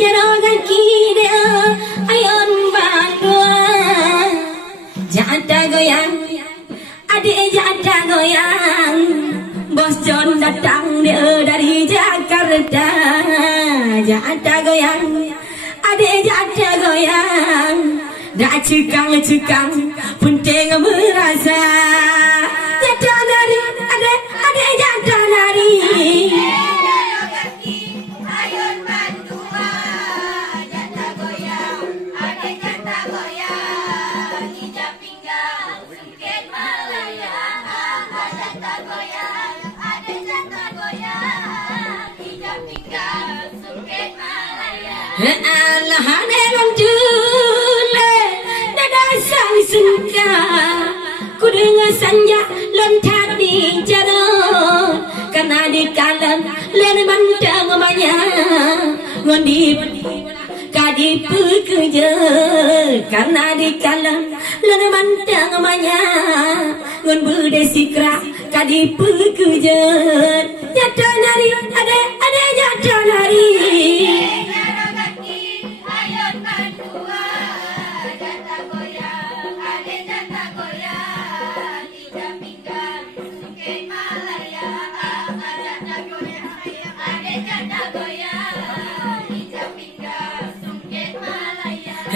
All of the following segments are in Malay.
jaro kaki dia ayon bandua jada goyang adik jada goyang Bos John datang dia dari Jakarta jada goyang adik jada goyang dah cekang penting merasa jada nari adik jada nari Allah hanelong jule dada sang sengka ku dengar sanja lontar di jalan karena di kalam len mandang manya ngondi kadi pekerja karena di kalam len mandang manya ngon berdesikra kadi pekerja jada nari ada jada nari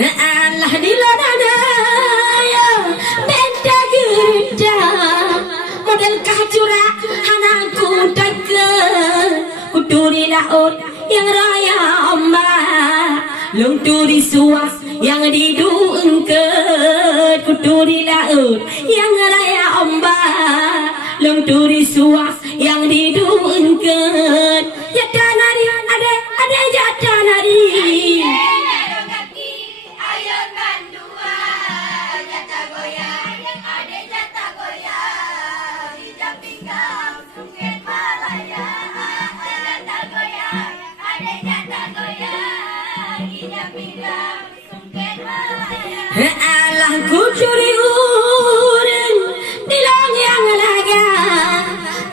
Allah di ladana ya beda gerda model kacura hanaku takke kuturi laut yang raya omba lungturi suas yang diduengkeun kuturi laut yang raya omba lungturi suas yang diduengkeun jada nari ada jada nari Allah ku curi urang di long yang laga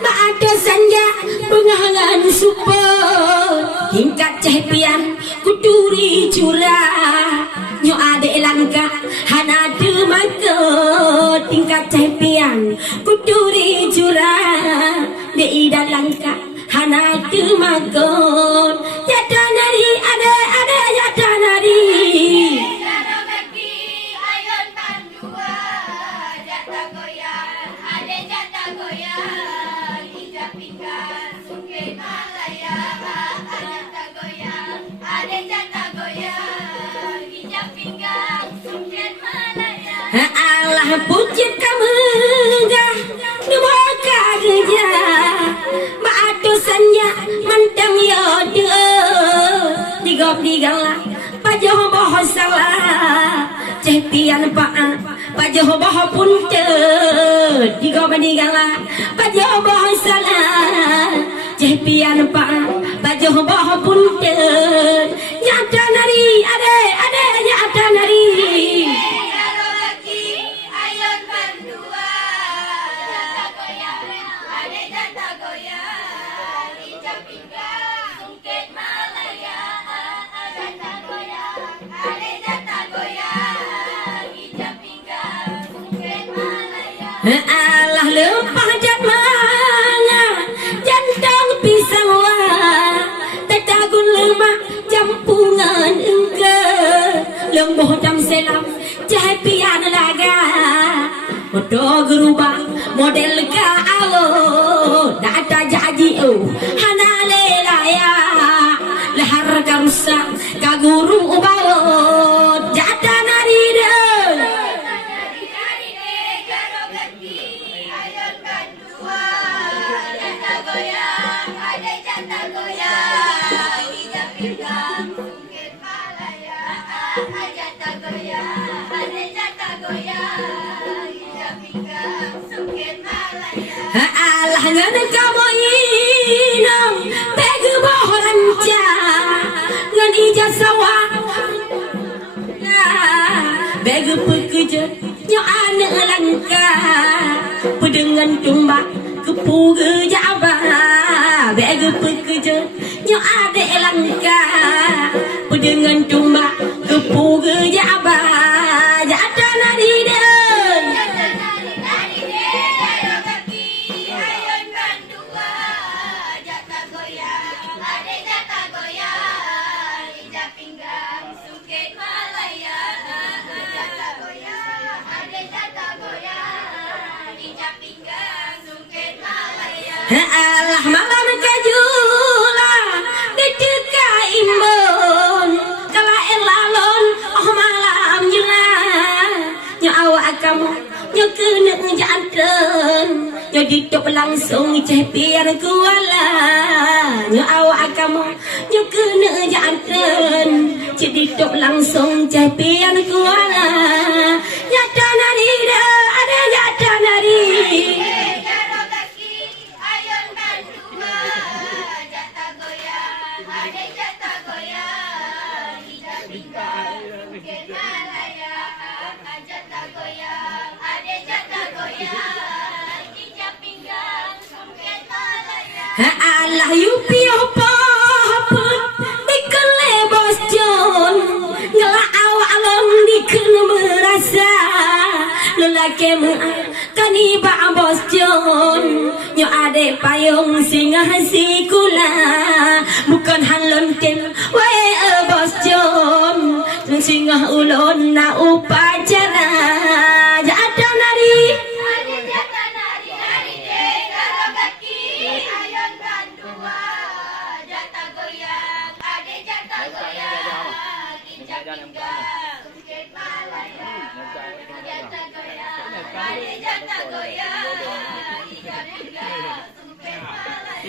Ba'ada sanja pengangan super tingkat cahpian ku turi curah nyo ade langka hana de maka tingkat cahpian ku turi curah de ida langka hana de maka jada nari ada jada nari Allah puji kamu gah nuaka geja maatu sanya mantang yode digop digala pajoh boh salah cepian pajoh boh punte digop digala pajoh boh salah cepian pajoh boh punte nyata nari ada nyata nari Allah lempah jan manga jantang pisang wa tetagun lemah jampungan engke lemboh jam selam cahapian laga modo gerubah model ka awo data jaji hana lelaya lahar karusa ka guru ubawo jada nari de Allah ngene kamu inang pegu bohoran ca ngan ija sawah begu pekerja nyo ane langka pedengan tumbak kepuge jaba begu pekerja nyo ade langka Alah malam kajula Diceka imbon Kala elalon Oh malam jela Nya awak kamu Nya kena jantan Nya ditok langsung ceh biar kuala Nya awak kamu Nya kena jantan Ceh ditok langsung ceh biar kuala Nyata nari dah Ada nyata nari Allah yupi apa pun dikele bos John ngelak awak alon dikene merasa lelaki kaniba bos John nyo ade payung singa si kula bukan halon tem wae bos John singa ulon na upacara jada nari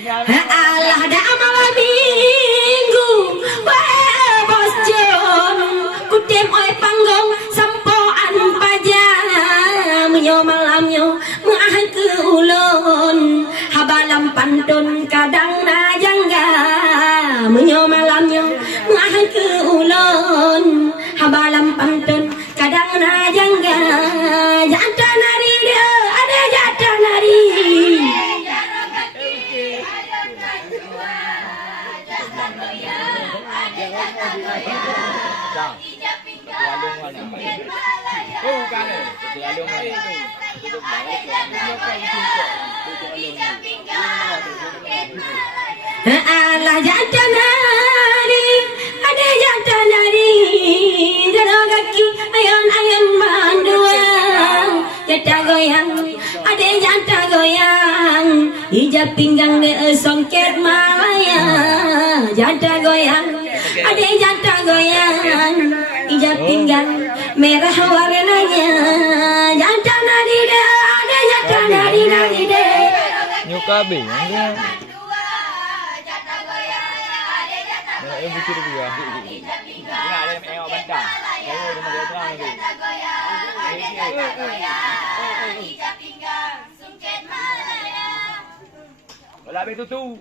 Allah dah malam minggu weh bos John kutem oi panggung sampoan pajam yo malamnya mah ke ulun habalam pantun kadang na jangga menyo malamnya mah ke ulun habalam pantun kadang na jangga jata nari dia ada jata nari Allah jata nari ada jata nari jana kaki ayon manduang jata goyang ada jata goyang hijab pinggang de songket malaya jata goyang ada jata goyang hijab pinggang merah warnanya jata nari de ada jata nari de Nyuka be Em chưa được rồi. Em ở bên cạnh. Lại bên tu tu.